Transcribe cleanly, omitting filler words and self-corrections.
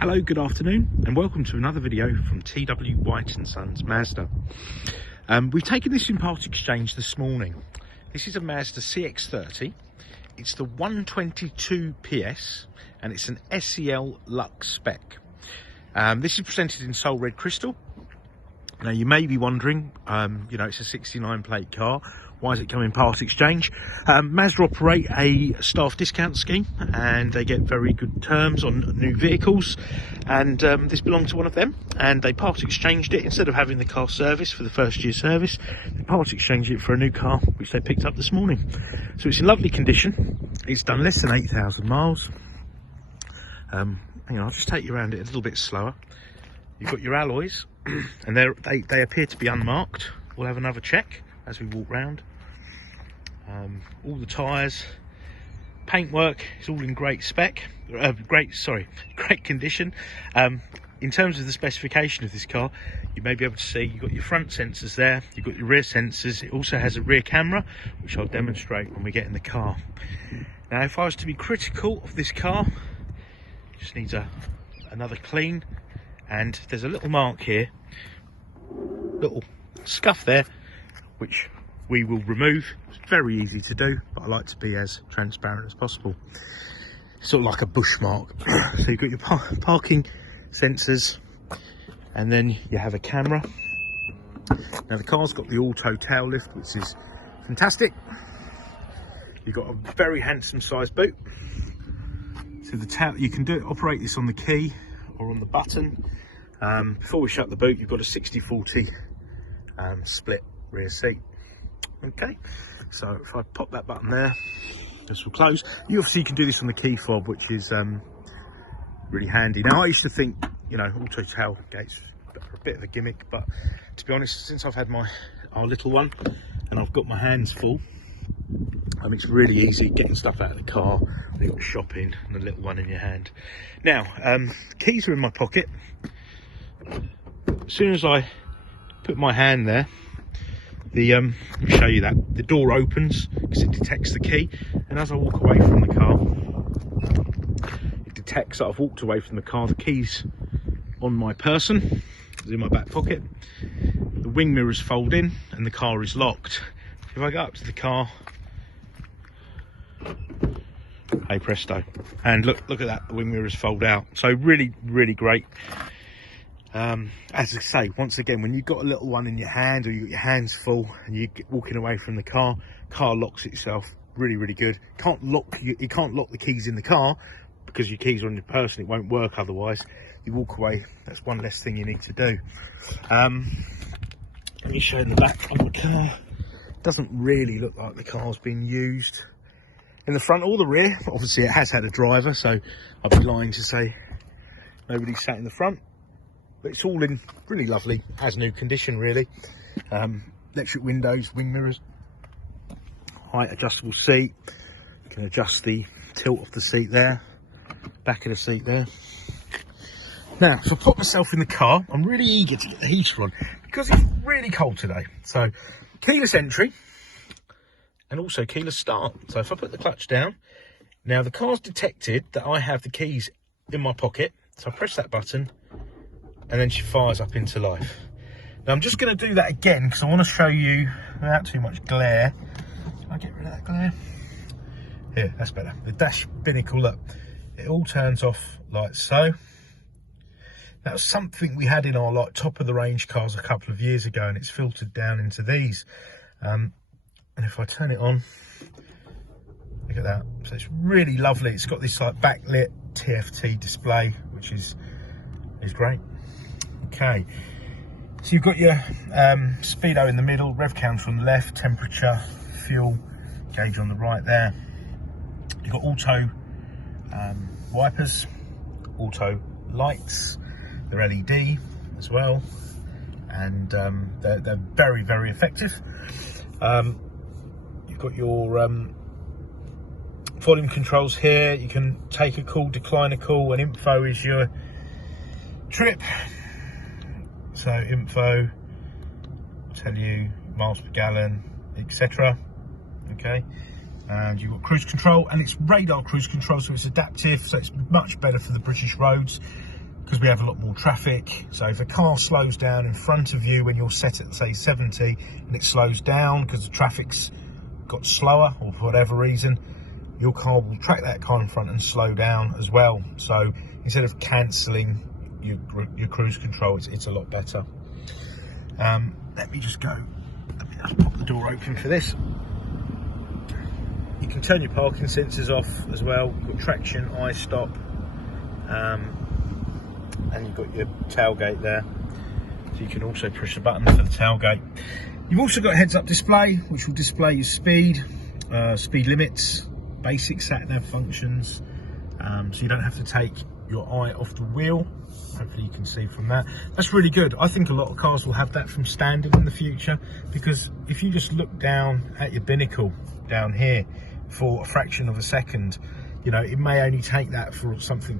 Hello, good afternoon, and welcome to another video from TW White & Sons Mazda. We've taken this in part exchange this morning. This is a Mazda CX-30. It's the 122 PS and it's an SE-L Lux spec. This is presented in Soul Red Crystal. Now you may be wondering, it's a 69 plate car. Why is it coming part exchange? Mazda operate a staff discount scheme and they get very good terms on new vehicles, and this belonged to one of them, and they part exchanged it. Instead of having the car serviced for the first year service, they part exchanged it for a new car which they picked up this morning. So it's in lovely condition. It's done less than 8,000 miles. I'll just take you around it a little bit slower. You've got your alloys and they appear to be unmarked. We'll have another check as we walk round. All the tyres, paintwork is all in great great condition. In terms of the specification of this car, you may be able to see you've got your front sensors there, you've got your rear sensors. It also has a rear camera, which I'll demonstrate when we get in the car. Now, if I was to be critical of this car, it just needs another clean, and there's a little mark here, little scuff there, which we will remove. It's very easy to do, but I like to be as transparent as possible. Sort of like a bush mark. So you've got your parking sensors, and then you have a camera. Now the car's got the auto tail lift, which is fantastic. You've got a very handsome sized boot. So the tail, you can operate this on the key or on the button. Before we shut the boot, you've got a 60/40 split rear seat. Okay, so if I pop that button there, this will close. You obviously can do this on the key fob, which is really handy. Now I used to think, auto tailgates are a bit of a gimmick, but to be honest, since I've had our little one and I've got my hands full, it's really easy getting stuff out of the car when you've got shopping and a little one in your hand. Now, keys are in my pocket. As soon as I put my hand there, let me show you that the door opens because it detects the key, and as I walk away from the car, it detects that I've walked away from the car. The key's on my person, it's in my back pocket. The wing mirrors fold in and the car is locked. If I go up to the car, hey presto, and look at that, the wing mirrors fold out. So really great. As I say, once again, when you've got a little one in your hand, or you've got your hands full and you're walking away from the car locks itself. Really good. You can't lock the keys in the car because your keys are on your person. It won't work otherwise. You walk away, that's one less thing you need to do. Let me show you the back of the car. Doesn't really look like the car's been used in the front or the rear. Obviously it has had a driver, so I'd be lying to say nobody sat in the front. But it's all in really lovely, as new condition really. Electric windows, wing mirrors, height adjustable seat. You can adjust the tilt of the seat there, back of the seat there. Now, so I put myself in the car. I'm really eager to get the heater on because it's really cold today. So keyless entry and also keyless start. So if I put the clutch down, now the car's detected that I have the keys in my pocket. So I press that button, and then she fires up into life. Now I'm just going to do that again because I want to show you without too much glare. Can I get rid of that glare? Here, that's better. The dash binnacle, look, it all turns off like so. That was something we had in our top of the range cars a couple of years ago, and it's filtered down into these. And if I turn it on, look at that. So it's really lovely. It's got this backlit TFT display, which is great. Okay, so you've got your speedo in the middle, rev counter on the left, temperature, fuel gauge on the right there. You've got auto wipers, auto lights, they're LED as well, and they're very effective. You've got your volume controls here. You can take a call, decline a call, and info is your trip. So info, tell you miles per gallon, etc. Okay, and you've got cruise control, and it's radar cruise control, so it's adaptive, so it's much better for the British roads. because we have a lot more traffic. So if a car slows down in front of you when you're set at say 70 and it slows down because the traffic's got slower or for whatever reason, your car will track that car in front and slow down as well. So instead of cancelling your cruise control, it's a lot better. Let me just pop the door open for this. You can turn your parking sensors off as well. You've got traction, i-stop, and you've got your tailgate there. So you can also push the button for the tailgate. You've also got a heads-up display, which will display your speed, speed limits, basic sat-nav functions, so you don't have to take your eye off the wheel. Hopefully you can see from that. That's really good. I think a lot of cars will have that from standard in the future, because if you just look down at your binnacle down here for a fraction of a second, you know, it may only take that for something